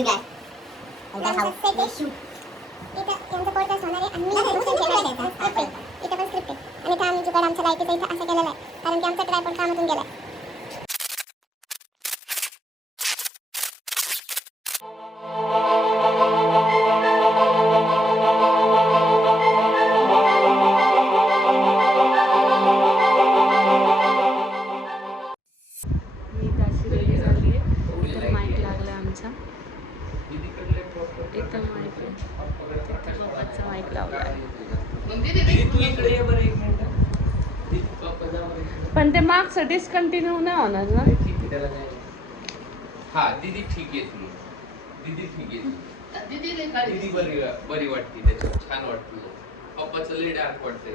जुगाड़ यांचा पॉडकास्ट होणार आहे आणि मी इथं पण स्क्रिप्ट आहे आणि इथं आम्ही जुगाड आमच्या लाईटीचा इथं असं केलेलं आहे कारण की आमचा ट्रायपॉड कामातून गेला आहे. एकदम माईक तिथं पप्पाचा माईक लावला पण ते मागचं डिस्कंटिन्यू नाही होणार ना. हा दीदी ठीक आहे ती दीदी ठीक आहे दीदी बरी वाटते त्याच्यात छान वाटते. पप्पाचं लई डार्क वाटतंय.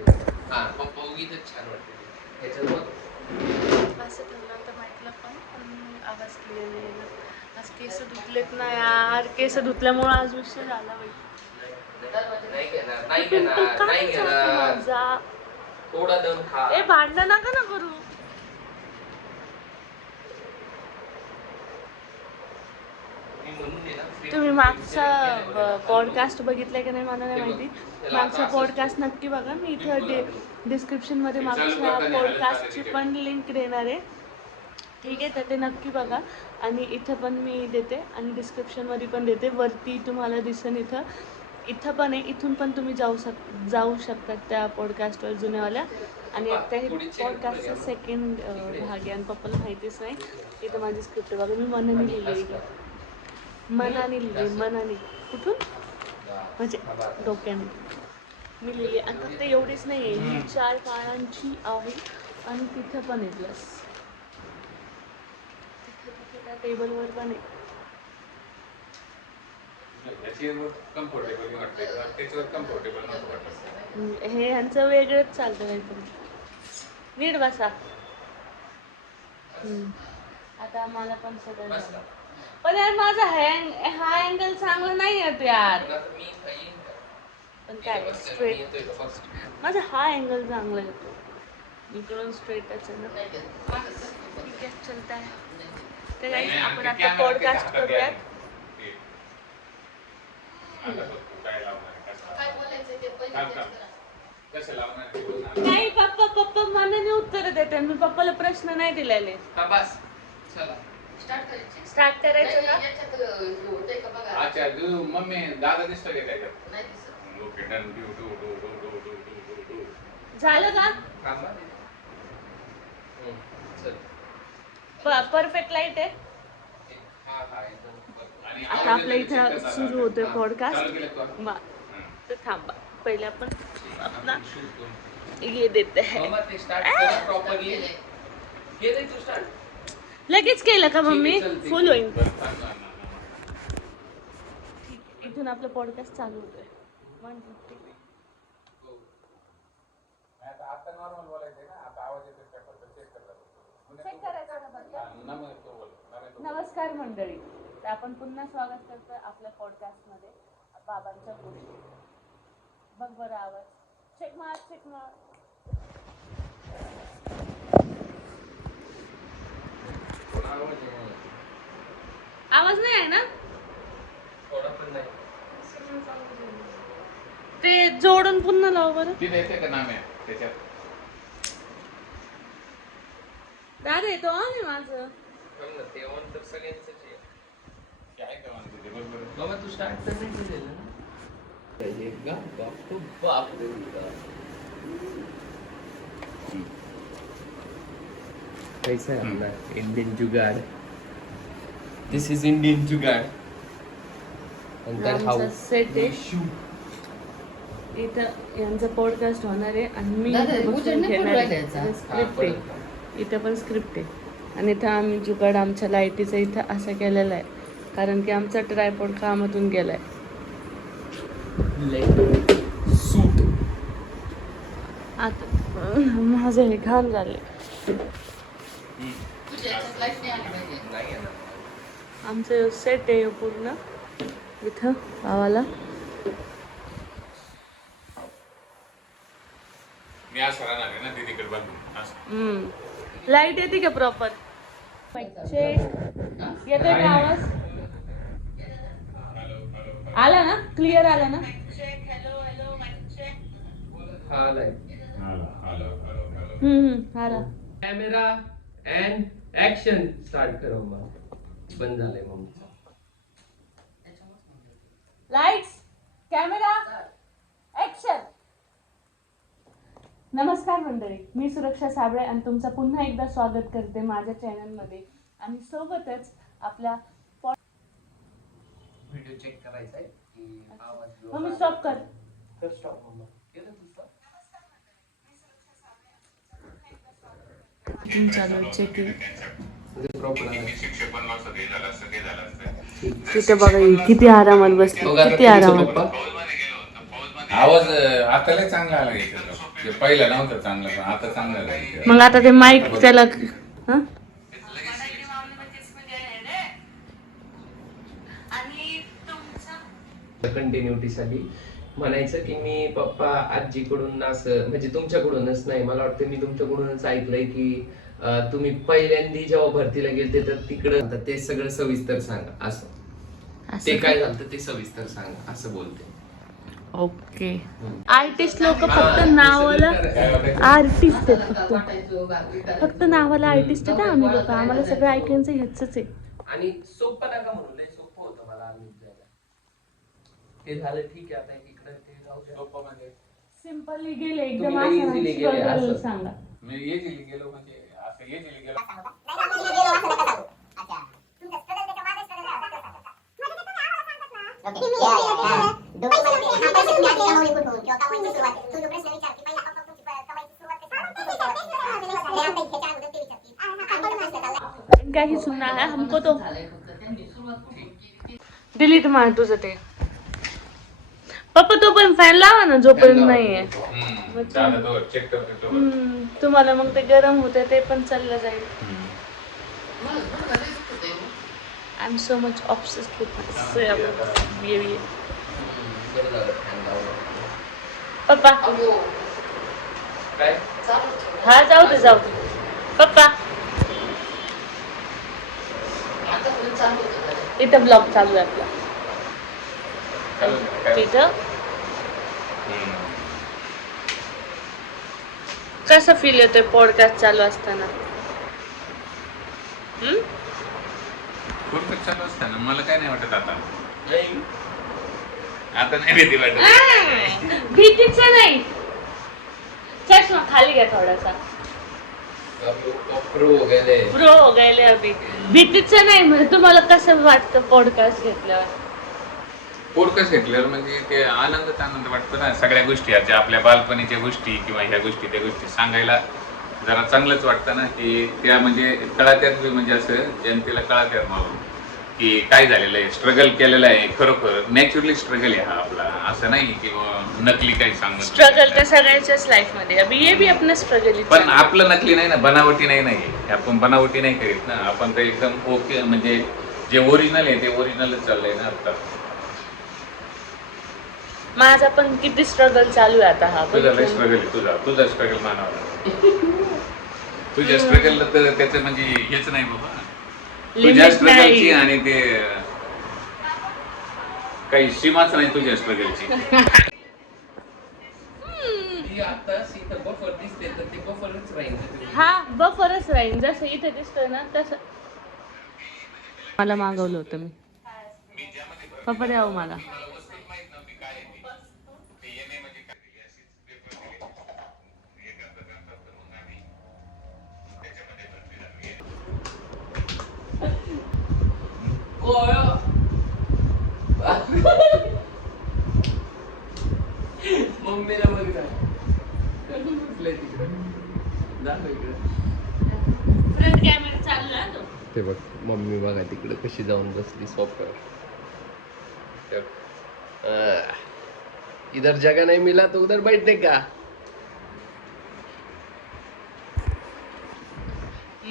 हा पप्पा उगीच छान वाटते त्याच्यात असं ठेवलं तर माईकला पण आवाज क्लिअर नाही येणार. आज केस धुतलेत ना यार. केस धुतल्यामुळे आज विषय झाला बाई. नाही घेणार थोडा दम खा. ए भांडण नका ना करू. तुम्ही मागचा पॉडकास्ट बघितलाय का नाही मला नाही माहिती. मागचा पॉडकास्ट नक्की बघा. मी इथं डिस्क्रिप्शनमध्ये मागच्या पॉडकास्टची पण लिंक देणार आहे. ठीक आहे, तर ते नक्की बघा. आणि इथं पण मी देते आणि डिस्क्रिप्शनमध्ये पण देते. वरती तुम्हाला दिसेल इथं पण आहे. इथून पण तुम्ही जाऊ शकतात त्या पॉडकास्टवर जुन्यावाल्या. आणि आता हे पॉडकास्टचा सेकंड भाग आहे आणि पप्पाला माहितीच नाही. इथं माझी स्क्रिप्ट बघा. मी मनाने लिहिलेली मनाने कुठून म्हणजे डोक्याने मी लिहिली. आणि फक्त एवढीच नाही आहे, ही 4 काळांची आहे. आणि तिथं पण आहे प्लस त्या टेबलवर पण आहे. हे ह्यांचं वेगळंच चालतं काहीतरी. नीट बसा. आता मला पण सगळं झालं. पण यार माझा हा अँगल चांगला नाही येत यार. पण काय स्ट्रेट माझा हा अँगल चांगला येतो. इकडून स्ट्रेटच आहे ना. ठीक आहे, चलता है. तर गाईस आपण आता पॉडकास्ट करूयात. नाही पप्पा मनाने उत्तर देते. मी पप्पाला प्रश्न नाही दिलेले. स्टार्ट करायचं का? अच्छा मम्मी दादा दिसतो का त्याच्यात? झालं का? परफेक्ट लाईट आहे. आता आपल्या इथं सुरू होतोय पॉडकास्ट. तर थांबा पहिले आपण अपना ये देते हैं. लगेच केलं का मम्मी? फुल होईल. इथून आपलं पॉडकास्ट चालू होतोय. 150. नमस्कार मंडळी. तर आपण पुन्हा स्वागत करतोय आपल्या पॉडकास्टमध्ये बाबांच्या गोष्टी. बघ बरं आवाज. चेक मार. आवाज नाही आहे ना? थोडा पण नाही. ते जोडून पुन्हा लाव बरं. तिथे येते का नाम आहे त्याच्यात? दादा येतो आहे माझं. ते ऑन तर सगळ्यांचंच आहे. काय का ऑन तिथे बरोबर. बाबा तू स्टार्ट तर नाही केलेलं ना? बाप रे. कैसा है अपना इंडियन जुगाड़? दिस इज इंडियन जुगाड़. आमचा सेट आहे. इथं यांचा पॉडकास्ट होणार आहे आणि मी स्क्रिप्ट आहे. इथं पण स्क्रिप्ट आहे. आणि इथं आम्ही जुगाड आमच्या लाईटीचं इथं असं केलेलं आहे कारण की आमचा ट्रायपॉड कामातून गेलाय. सूट आता माझं हे घाण झाले. आमचं सेट आहे पूर्ण इथं गावाला. लाईट येते का प्रॉपर? येते का आवाज? क्लिअर आला ना? हा आलाय. आला. कॅमेरा अँड ऍक्शन स्टार्ट करा मग. बंद झालंय मम्मीचं. Lights, camera, action. नमस्कार मंडळी, मी सुरक्षा साबळे आणि तुमचं पुन्हा एकदा स्वागत करते माझ्या चॅनलमध्ये. आणि सोबतच आपल्या व्हिडिओ चेक करायचा आहे की आवाज मम्मी स्टॉप कर. Stop mamma. केलं तू stop? चालू आहे चेकिंग. म्हणजे प्रॉपर आला. तिथे बघा किती आरामात बसते, किती आरामात. आवाज आता लय चांगला आला इथे. पहिला नव्हता चांगला पण आता चांगला आला. मग आता ते माईक त्याला हं? कंटिन्युटीसाठी म्हणायचं की मी पप्पा आजीकडून असं म्हणजे तुमच्याकडूनच नाही, मला वाटतं मी तुमच्याकडूनच ऐकलंय की तुम्ही पहिल्यांदा जेव्हा भरतीला गेलते तर तिकडं ते सगळं सविस्तर सांगा असं. ते काय झालं ते सविस्तर सांगा असं बोलते. ओके. आर्टिस्ट लोक फक्त नावाला आर्टिस्ट आहेत, फक्त नावाला आर्टिस्ट आहेत. आम्ही लोक आम्हाला सगळं ऐकायचं ह्याच आहे. आणि सोपं नका म्हणून, लय सोपं होतं मला आम्ही जायला. ते झालं ठीक आहे, आता इकडे ते जाऊ द्या. सोपं म्हणजे सिंपली गेले एकदम तुम्ही असं easily गेले struggle असं. सांगा. मी येजिली गेलो म्हणजे असं येजिली गेलो. काही सुनना है हमको तो. डिलीट मार तुझं ते. पप्पा तो पण फॅन लावा ना जोपर्यंत नाहीये. झालं तो चेक करतो. तुम्हाला मग ते गरम होते ते पण चाललं जाईल. I am so much obsessed with baby. पप्पा काय हा जाऊ दे जाऊ दे. पप्पा इथं ब्लॉग चालू आहे आपला. तिथं कसं फील येतोय पॉडकास्ट चालू असताना? पूर्ण चालू असताना मला काय नाही वाटत आता. आता नाही भीती वाटत. भीतीचं नाही. चष्मा खाली घ्या थोडासा. प्रो गेले. प्रो हो गेले अभि. भीतीचं नाही म्हणजे तुम्हाला कसं वाटतं पॉडकास्ट घेतल्यावर? पॉडकास्ट घेतल्यावर म्हणजे ते आनंद वाटतो ना. सगळ्या गोष्टी आहेत ज्या आपल्या बालपणीच्या गोष्टी किंवा ह्या गोष्टी त्या गोष्टी सांगायला जरा चांगलंच वाटतं ना. की त्या म्हणजे कळात्यात म्हणजे असं जनतेला कळात्यात मावून की काय झालेलं आहे, स्ट्रगल केलेलं आहे, खरोखर नॅचरली स्ट्रगल आहे हा आपला. असं नाही की नकली काही सांगत. स्ट्रगल तर सगळ्याच्याच लाईफ मध्ये अभी ये भी अपना स्ट्रगल. पण आपलं नकली नाही ना, बनावटी नाही. आपण बनावटी नाही करीत ना. आपण तर एकदम ओके म्हणजे जे ओरिजिनल आहे ते ओरिजिनलच चाललंय ना आता. माझा पण किती स्ट्रगल चालू आहे आता. हा तुझा लय स्ट्रगल आहे. तुझा स्ट्रगल मानावा. तुझ्या स्ट्रगलला तर त्याचं म्हणजे हेच नाही बाबा. तुझ्या स्ट्रगलची आणि ते काही सीमाच नाही तुझ्या स्ट्रगलची. आता इथं बफर दिसते तर ते बफरच राहील. हा बफरच राहील. जसं इथे दिसतोय ना तसं. मला मागवलं होतं मी. पप्पा द्यावं मला. मम्मीला बघ फ्रंट कॅमेरा चालू आहे तो. ते बघ मम्मी बघा तिकडे कशी जाऊन बसली सोफ्यावर. इधर जगह नहीं मिला तो उधर बैठने का.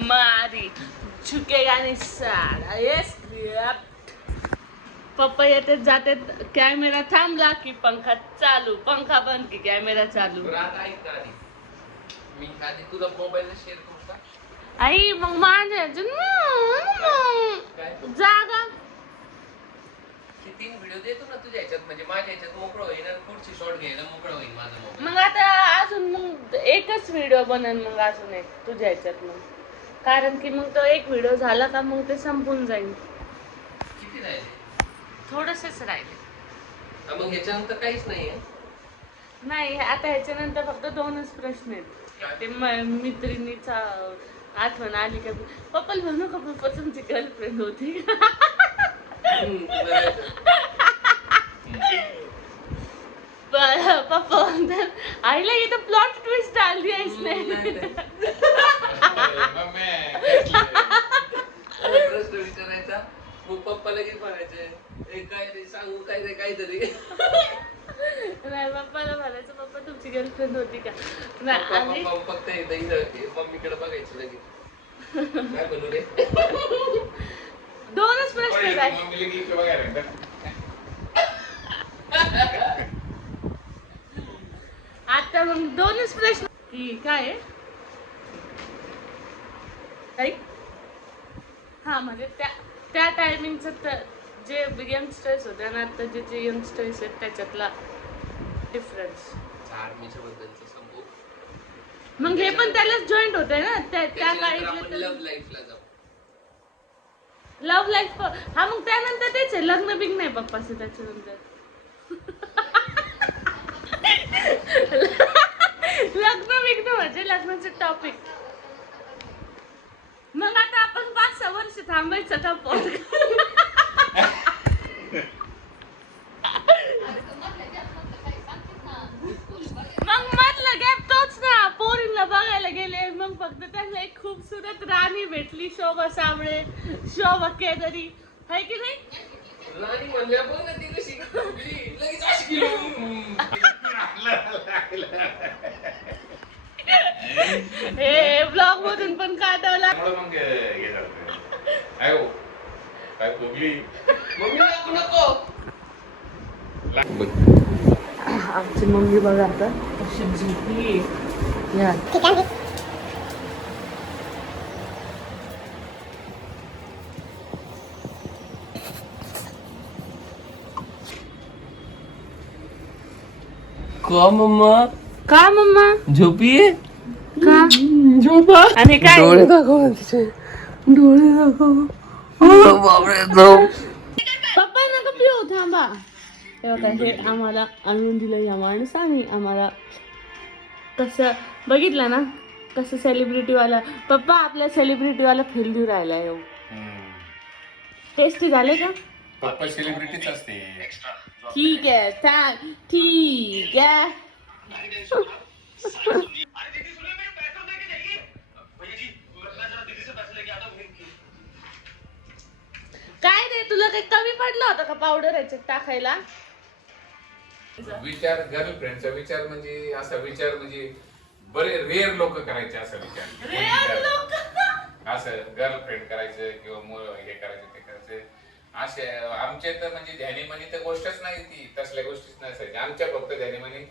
मारी झुकेगा नहीं साला. यस पप्पा येते जाते. कॅमेरा थांबला की पंखा चालू, पंखा बंद की कॅमेरा चालू. मी आधी तुझा मोबाईल शेअर करू का? आई मग माझ्या जागा ते 3 व्हिडिओ देतो ना तुझ्या ह्याच्यात, म्हणजे माझ्या ह्याच्यात मोकळं होईल आणि पुढची शॉर्ट घ्यायला मोकळं होईल माझं मोबाईल. मग आता अजून मग एकच व्हिडिओ बनन मग अजून एक तुझ्या ह्याच्यात मग, कारण की मग तो एक व्हिडिओ झाला का मग ते संपून जाईल. किती राहिले? थोडंसंच राहिले. मग ह्याच्यानंतर काहीच नाहीये. नाही आता ह्याच्यानंतर फक्त 2च प्रश्न आहेत. ते मैत्रिणीचा आठवण आली का पप्पाला म्हणू का पप्पा तुमची गर्लफ्रेंड होती. पप्पा म्हणतात आईला इथं प्लॉट ट्विस्ट आली आहेस नाही. प्रश्न विचारायचा मग पप्पा लगेच म्हणायचे काय रे सांगू काय रे काहीतरी. नाही पप्पाला म्हणायचं पप्पा तुमची गर्लफ्रेंड होती का. आणि फक्त मम्मीकडे बघायचं लगेच काय बनू रे. 2च प्रश्न आहेत. आता मग 2च प्रश्न की काय आहे हा म्हणजे त्या टायमिंगचं जे यंगस्टर्स होते आणि आता जे यंगस्टर्स आहेत त्याच्यातला डिफरन्स. आर्मीच्या बद्दलचं संभव. मग हे पण त्यालाच जॉईंट होतंय ना त्या त्याच्यानंतर आपण काळी. लव्ह लाईफला जाऊ. लव्ह लाईफ हा मग त्यानंतर तेच आहे लग्न बिग नाही पप्पाचं त्याच्यानंतर. लग्न बिग्न म्हणजे लग्नाचं टॉपिक. मग आता आपण 5-6 वर्ष थांबायचं का मग मधला गॅप तोच ना. पोरीला बघायला गेले मग फक्त त्यांना एक खूपसूरत राणी भेटली शोभा साबळे शोभा केदारी आहे की नाही. राणी म्हणल्या बघ ना ती कशी लगेच अशी हे ब्लॉग मधून पण काढवला. मम्मी नको नको. आमची मम्मी बघा आता कशी झोपली यार. ठीक आहे. का मम्मा का मम्मा झोपी का झोपा आणि काय डोळे दाखव तिचे डोळे दाखव. बापरे झोप. पप्पा नका पिऊ थांबा. हे बघा हे आम्हाला आणून दिलं या माणसाने आम्हाला. कसं बघितलं ना कसं सेलिब्रिटीवाला पप्पा आपल्या सेलिब्रिटीवाला फील देऊ राहिला येऊ. टेस्टी झाले का पप्पा सेलिब्रिटीच असते. ठीक आहे ठीक आहे. काय रे तुला काही कमी पडलं होतं का पावडर ह्याच्यात टाकायला. विचार गर्लफ्रेंडचा विचार म्हणजे असा विचार म्हणजे बरे रेअर लोक करायचे असा विचार. असं गर्लफ्रेंड करायचं किंवा हे करायचं ते करायचं असे आमच्या तर म्हणजे ध्यानीमनी तर गोष्टच नाही ती तसल्या गोष्टीच नसायच्या. आमच्या फक्त ध्यानीमनी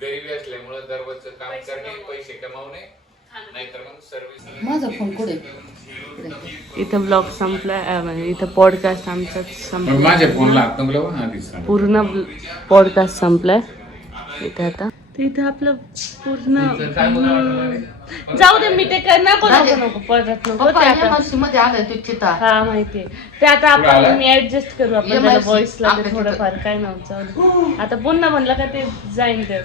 गरिबी असल्यामुळे दररोजचं काम करणे पैसे कमावणे नाहीतर मग सर्व्हिस. माझा फोन कुठे. इथं ब्लॉग संपलाय इथं पॉडकास्ट आमचा संपला. माझ्या फोनला आधीच पूर्ण पॉडकास्ट संपलाय इथे आता. इथं आपलं पूर्ण जाऊ दे मी ते नको परत नको ते आता. मध्ये आलाय तू चिता. हा माहितीये ते आता आपण मी ऍडजस्ट करू आपण त्याला व्हॉइसला थोडंफार काय नव्हतं. आता पुन्हा म्हणलं का ते जाईन ते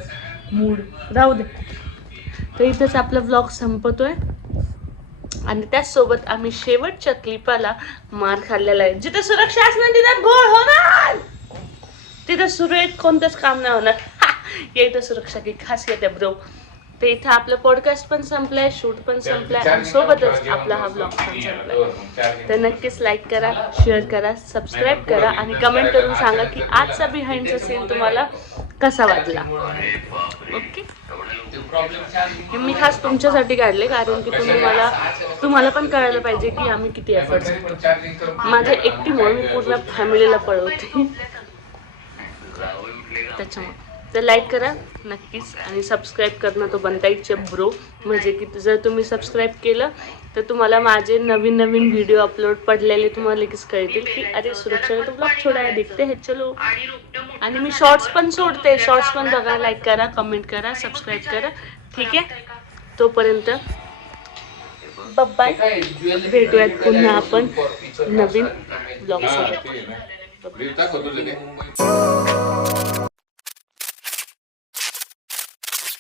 मूड राहू दे. तर इथंच आपला व्लॉग संपतोय आणि त्याचसोबत आम्ही शेवटच्या क्लिपाला मार खाल्लेला आहे. जिथे सुरक्षा असणार तिथे घोळ होणार. तिथं सुरळीत कोणतंच काम नाही होणार. या इथं सुरक्षा की खासियत आहे ब्रो. तर इथं आपलं पॉडकास्ट पण संपलाय शूट पण संपलाय आणि सोबतच आपला हा ब्लॉग पण संपलाय. तर नक्कीच लाईक करा शेअर करा सबस्क्राईब करा आणि कमेंट करून सांगा की आजचा बिहाइंडचा सीन तुम्हाला कसा वाटला. ओके मी खास तुमच्यासाठी काढले कारण की तुम्हाला पण कळायला पाहिजे की आम्ही किती एफर्ट्स घेतो. माझ्या एकटीमुळे मी पूर्ण फॅमिलीला पळवते त्याच्यामुळे. तर लाईक करा नक्कीच आणि सबस्क्राईब करणं तो बनताईचे ब्रो. म्हणजे की जर तुम्ही सबस्क्राईब केलं तर तुम्हाला माझे नवीन नवीन व्हिडिओ अपलोड पडलेले तुम्हाला लगेच कळतील की अरे सुरक्षा तो ब्लॉग छोड़ा देखते हैं चलो. आणि मी शॉर्ट्स पण सोडते, शॉर्ट्स पण बघा. लाईक करा, कमेंट करा, सबस्क्राईब करा. ठीक आहे, तोपर्यंत बाय. भेटूयात पुन्हा आपण नवीन ब्लॉग सोबत. दाखव तुझं ते.